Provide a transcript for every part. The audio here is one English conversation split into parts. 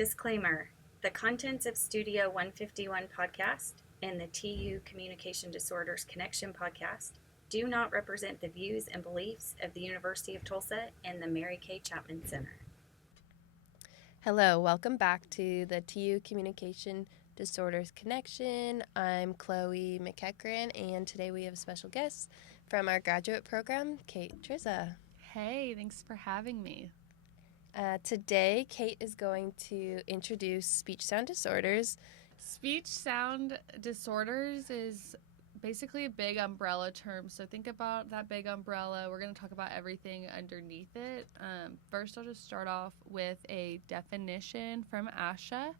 Disclaimer: the contents of Studio 151 podcast and the TU Communication Disorders Connection podcast do not represent the views and beliefs of the University of Tulsa and the Mary Kay Chapman Center. Hello, welcome back to the TU Communication Disorders Connection. I'm Chloe McEachern, and today we have a special guest from our graduate program, Cate Trizza. Hey, thanks for having me. Today, Cate is going to introduce speech sound disorders. Speech sound disorders is basically a big umbrella term. So think about that big umbrella. We're going to talk about everything underneath it. First, I'll just start off with a definition from ASHA.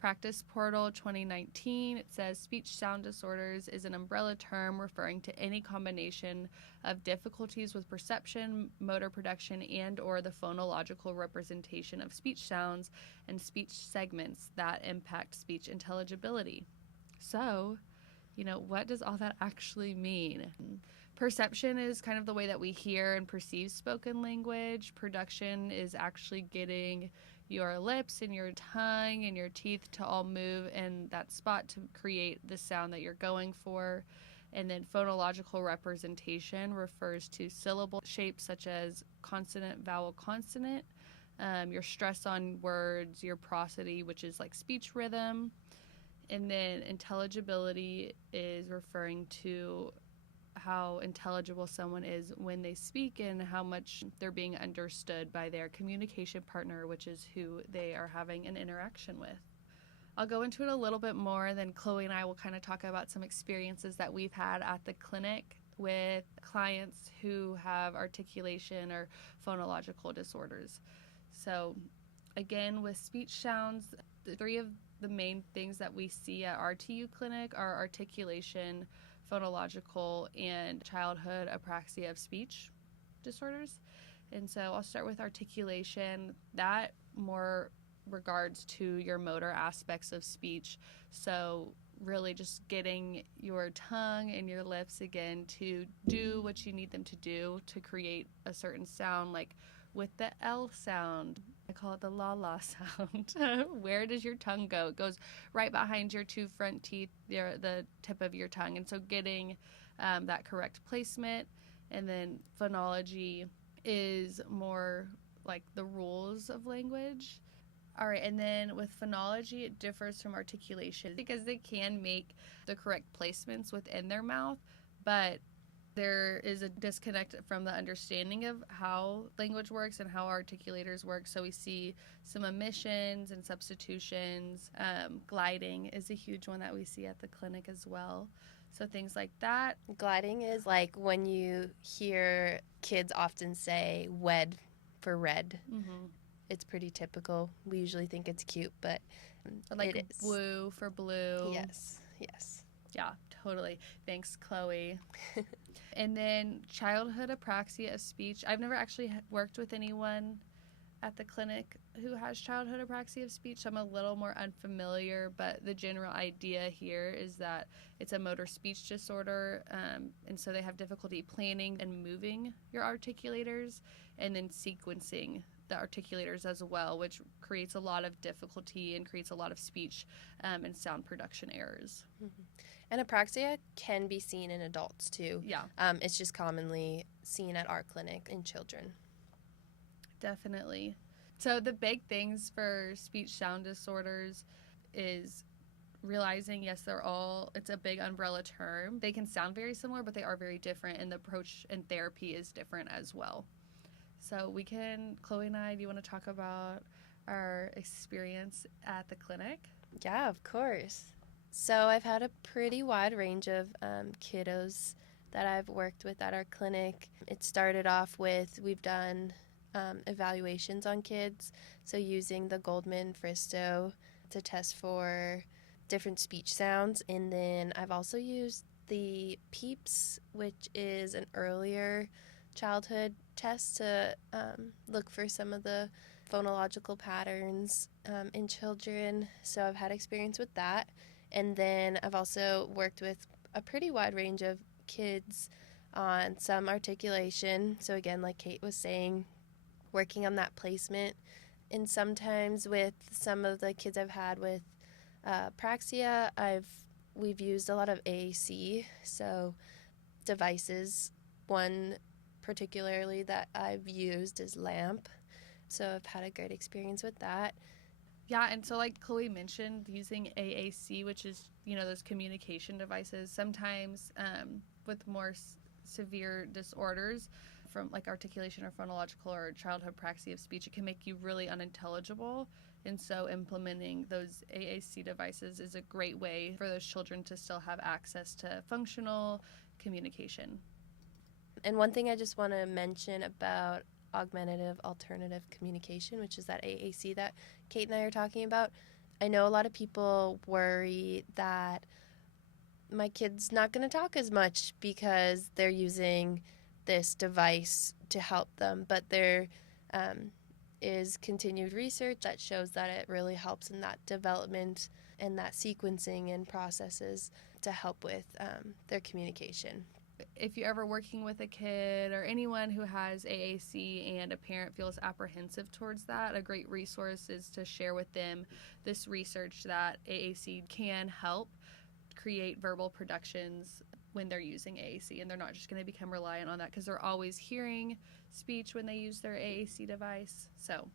Practice Portal 2019, it says speech sound disorders is an umbrella term referring to any combination of difficulties with perception, motor production, and or the phonological representation of speech sounds and speech segments that impact speech intelligibility. So, what does all that actually mean? Perception is kind of the way that we hear and perceive spoken language. Production is actually getting your lips and your tongue and your teeth to all move in that spot to create the sound that you're going for. And then phonological representation refers to syllable shapes such as consonant, vowel, consonant, your stress on words, your prosody, which is like speech rhythm. And then intelligibility is referring to how intelligible someone is when they speak and how much they're being understood by their communication partner, which is who they are having an interaction with. I'll go into it a little bit more, then Chloe and I will kind of talk about some experiences that we've had at the clinic with clients who have articulation or phonological disorders. So again, with speech sounds, the three of the main things that we see at our TU clinic are articulation, phonological, and childhood apraxia of speech disorders. And so I'll start with articulation. That more regards to your motor aspects of speech. So really just getting your tongue and your lips again to do what you need them to do to create a certain sound, like with the L sound. I call it the la-la sound. Where does your tongue go? It goes right behind your two front teeth, the tip of your tongue. And so getting that correct placement. And then phonology is more like the rules of language. All right, and then with phonology, it differs from articulation because they can make the correct placements within their mouth, but there is a disconnect from the understanding of how language works and how articulators work. So we see some omissions and substitutions. Gliding is a huge one that we see at the clinic as well. So things like that. Gliding is like when you hear kids often say wed for red. Mm-hmm. It's pretty typical. We usually think it's cute, but like it is. Woo for blue. Yes. Yeah, totally. Thanks, Chloe. And then childhood apraxia of speech. I've never actually worked with anyone at the clinic who has childhood apraxia of speech, so I'm a little more unfamiliar, but the general idea here is that it's a motor speech disorder, and so they have difficulty planning and moving your articulators and then sequencing the articulators as well, which creates a lot of difficulty and creates a lot of speech and sound production errors. Mm-hmm. And apraxia can be seen in adults too. Yeah. It's just commonly seen at our clinic in children. Definitely. So the big things for speech sound disorders is realizing, yes, it's a big umbrella term. They can sound very similar, but they are very different, and the approach and therapy is different as well. So Chloe and I, do you want to talk about our experience at the clinic? Yeah, of course. So I've had a pretty wide range of kiddos that I've worked with at our clinic. It started off with, we've done evaluations on kids, so using the Goldman-Fristow to test for different speech sounds. And then I've also used the PEEPS, which is an earlier childhood test to look for some of the phonological patterns in children. So I've had experience with that. And then I've also worked with a pretty wide range of kids on some articulation. So again, like Cate was saying, working on that placement And sometimes with some of the kids I've had with praxia, we've used a lot of AAC, so devices. One particularly that I've used is LAMP, so I've had a great experience with that. Yeah, and so like Chloe mentioned, using AAC, which is, those communication devices, sometimes with more severe disorders from like articulation or phonological or childhood praxia of speech, it can make you really unintelligible. And so implementing those AAC devices is a great way for those children to still have access to functional communication. And one thing I just want to mention about augmentative alternative communication, which is that AAC that Kate and I are talking about. I know a lot of people worry that my kid's not going to talk as much because they're using this device to help them, but there is continued research that shows that it really helps in that development and that sequencing and processes to help with their communication. If you're ever working with a kid or anyone who has AAC and a parent feels apprehensive towards that, a great resource is to share with them this research that AAC can help create verbal productions when they're using AAC, and they're not just going to become reliant on that because they're always hearing speech when they use their AAC device. So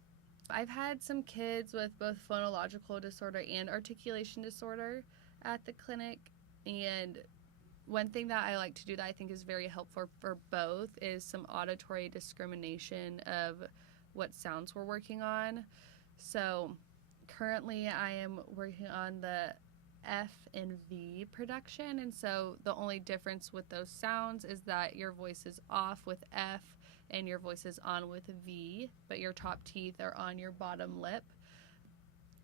I've had some kids with both phonological disorder and articulation disorder at the clinic, and one thing that I like to do that I think is very helpful for both is some auditory discrimination of what sounds we're working on. So currently I am working on the F and V production, and so the only difference with those sounds is that your voice is off with F and your voice is on with V, but your top teeth are on your bottom lip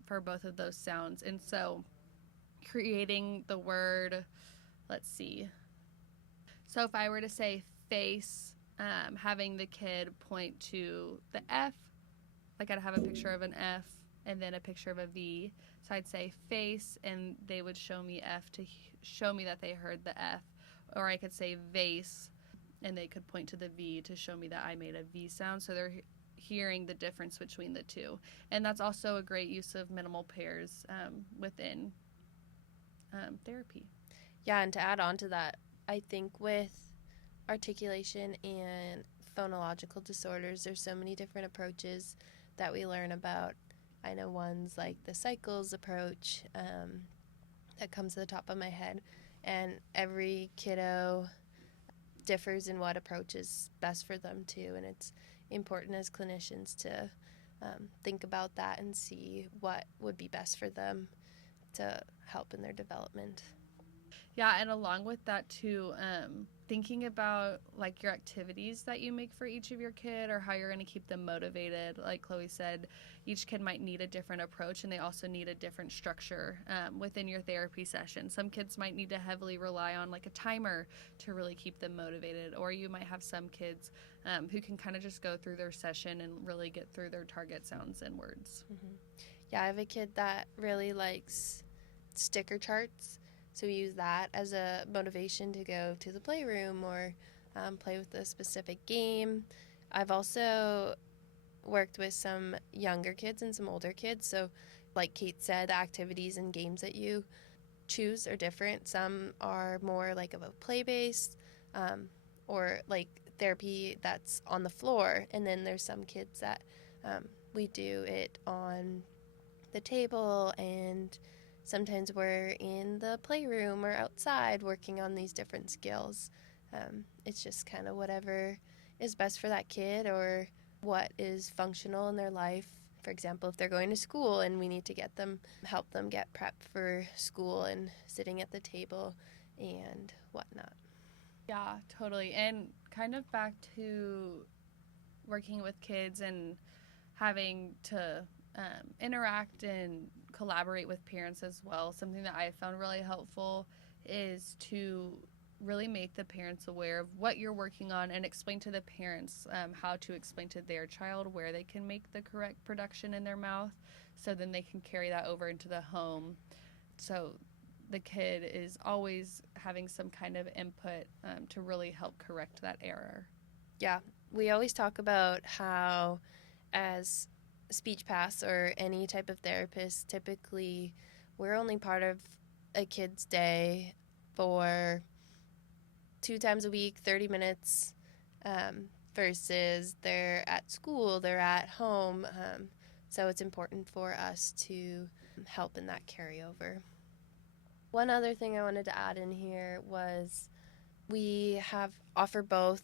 for both of those sounds. And so creating the word, let's see. So if I were to say face, having the kid point to the F, like I'd have a picture of an F and then a picture of a V. So I'd say face, and they would show me F to show me that they heard the F. Or I could say vase, and they could point to the V to show me that I made a V sound. So they're hearing the difference between the two. And that's also a great use of minimal pairs within therapy. Yeah, and to add on to that, I think with articulation and phonological disorders, there's so many different approaches that we learn about. I know ones like the cycles approach that comes to the top of my head, and every kiddo differs in what approach is best for them too, and it's important as clinicians to think about that and see what would be best for them to help in their development. Yeah, and along with that too, thinking about like your activities that you make for each of your kid or how you're going to keep them motivated. Like Chloe said, each kid might need a different approach, and they also need a different structure within your therapy session. Some kids might need to heavily rely on like a timer to really keep them motivated, or you might have some kids who can kind of just go through their session and really get through their target sounds and words. Mm-hmm. Yeah, I have a kid that really likes sticker charts. So we use that as a motivation to go to the playroom or play with a specific game. I've also worked with some younger kids and some older kids. So like Kate said, the activities and games that you choose are different. Some are more like of a play-based or like therapy that's on the floor. And then there's some kids that we do it on the table, and sometimes we're in the playroom or outside working on these different skills. It's just kind of whatever is best for that kid or what is functional in their life. For example, if they're going to school and we need to help them get prepped for school and sitting at the table and whatnot. Yeah, totally. And kind of back to working with kids and having to interact and collaborate with parents as well. Something that I found really helpful is to really make the parents aware of what you're working on and explain to the parents how to explain to their child where they can make the correct production in their mouth, so then they can carry that over into the home. So the kid is always having some kind of input to really help correct that error. Yeah, we always talk about how as speech paths or any type of therapist, typically we're only part of a kid's day for 2 times a week, 30 minutes, versus they're at school, they're at home. So it's important for us to help in that carryover. One other thing I wanted to add in here was we offer both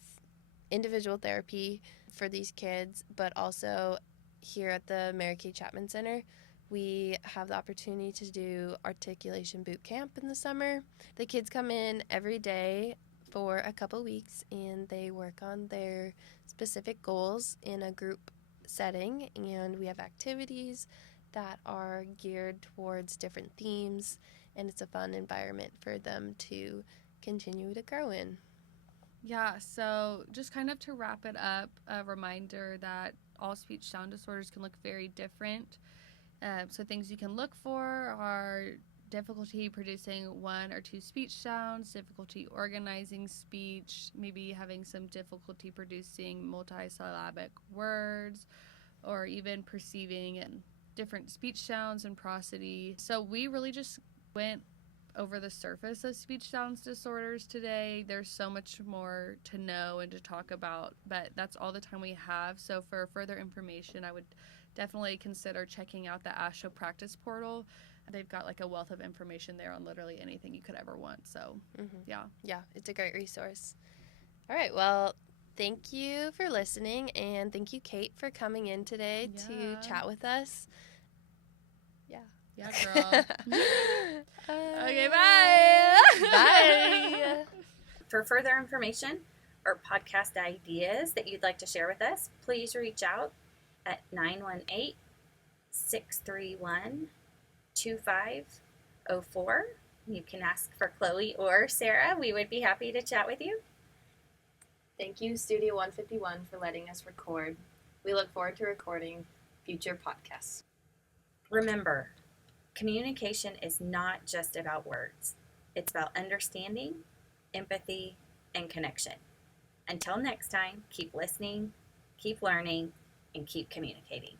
individual therapy for these kids, but also here at the Mary Kay Chapman Center, we have the opportunity to do articulation boot camp in the summer. The kids come in every day for a couple weeks and they work on their specific goals in a group setting, and we have activities that are geared towards different themes, and it's a fun environment for them to continue to grow in. Yeah, so just kind of to wrap it up, a reminder that all speech sound disorders can look very different. So things you can look for are difficulty producing 1 or 2 speech sounds, difficulty organizing speech, maybe having some difficulty producing multisyllabic words, or even perceiving different speech sounds and prosody. So we really just went over the surface of speech sounds disorders today. There's so much more to know and to talk about, but that's all the time we have. So for further information, I would definitely consider checking out the ASHO practice portal. They've got like a wealth of information there on literally anything you could ever want. So yeah, it's a great resource. All right, well, thank you for listening, and thank you, Kate, for coming in today to chat with us. Yeah, girl. Okay, bye. Bye. For further information or podcast ideas that you'd like to share with us, please reach out at 918-631-2504. You can ask for Chloe or Sarah. We would be happy to chat with you. Thank you, Studio 151, for letting us record. We look forward to recording future podcasts. Remember, communication is not just about words. It's about understanding, empathy, and connection. Until next time, keep listening, keep learning, and keep communicating.